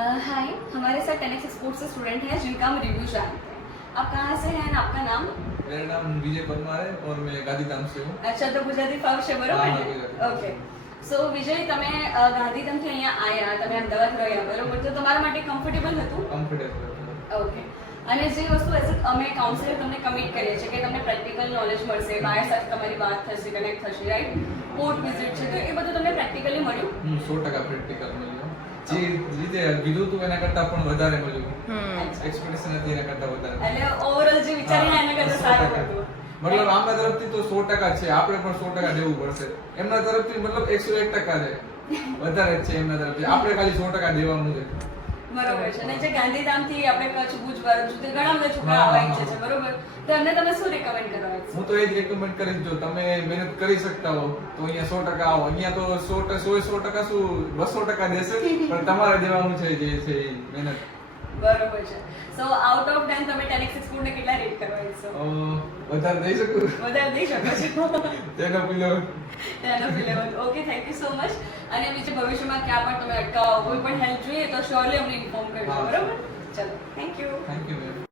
हाय, हमारे साथ 10x sports से स्टूडेंट हैं जिनका हम रिव्यू जानते हैं. आप कहाँ से हैं और आपका नाम? मेरा नाम विजय परमार है और मैं गांधीधाम से हूँ. अच्छा, तो गुजराती ફાવશે બરોબર હા, ને? ગુજરાતી. ઓકે. સો વિજય, તમે ગાંધીધામથી અહીંયા આવ્યા, તમે અમદાવાદ રહ્યા બરોબર, તો તમારા માટે કમ્ફર્ટેબલ હતું? કમ્ફર્ટેબલ. ઓકે. અને જે વસ્તુ એઝ અમે કાઉન્સેલર તમને કમિટ કરીએ છીએ કે તમને પ્રેક્ટિકલ નોલેજ મળશે, બાય સાથે તમારી વાત થશે, કનેક્ટ થશે, રાઈટ? પોર્ટ વિઝિટ છે, તો એ બધું તમને પ્રેક્ટિકલી મળ્યું? 100% પ્રેક્ટિકલ મળ્યું. જે રીતે કીધું હતું એના કરતાં પણ વધારે મળ્યું. એક્સપેક્ટેશન હતી એના કરતાં વધારે. એટલે ઓવરઓલ જે વિચારીને એના કરતાં સારું હતું. મતલબ આમના તરફથી તો 100% છે, આપણે પણ 100% દેવું પડશે. એમના તરફથી મતલબ 101% છે, વધારે જ છે એમના તરફથી. આપણે ખાલી 100% દેવાનું છે. બરોબર છે. અને જે ગાંધીધામથી આપણે કચ્છ ભુજ ભરૂચ સુધી ઘણા બધા છોકરા આવવા ઈચ્છે છે, બરોબર, તો એમને તમે શું રેકમેન્ડ કરવા ઈચ્છો? હું તો એ જ રેકમેન્ડ કરીશ, જો તમે મહેનત કરી શકતા હો તો અહીંયા 100% આવો. અહીંયા તો 100% શું 200% દેશે, પણ તમારે દેવાનું છે જે છે એ મહેનત. બરોબર છે. સો આઉટ ઓફ 10 તમે 10x સ્પોર્ટને કેટલા રેટ કરવા ઈચ્છો? વધારે દઈ શકું? વધારે દઈ શકો છો. તેનો pillow. Okay, thank you so much. અને બીજે ભવિષ્યમાં ક્યાં પણ તમે અટકાવો, કોઈ પણ હેલ્પ જોઈએ તો શ્યોરલી અમને ઇન્ફોર્મ કરજો, હા. બરોબર? ચલો, thank you. Thank you ma'am.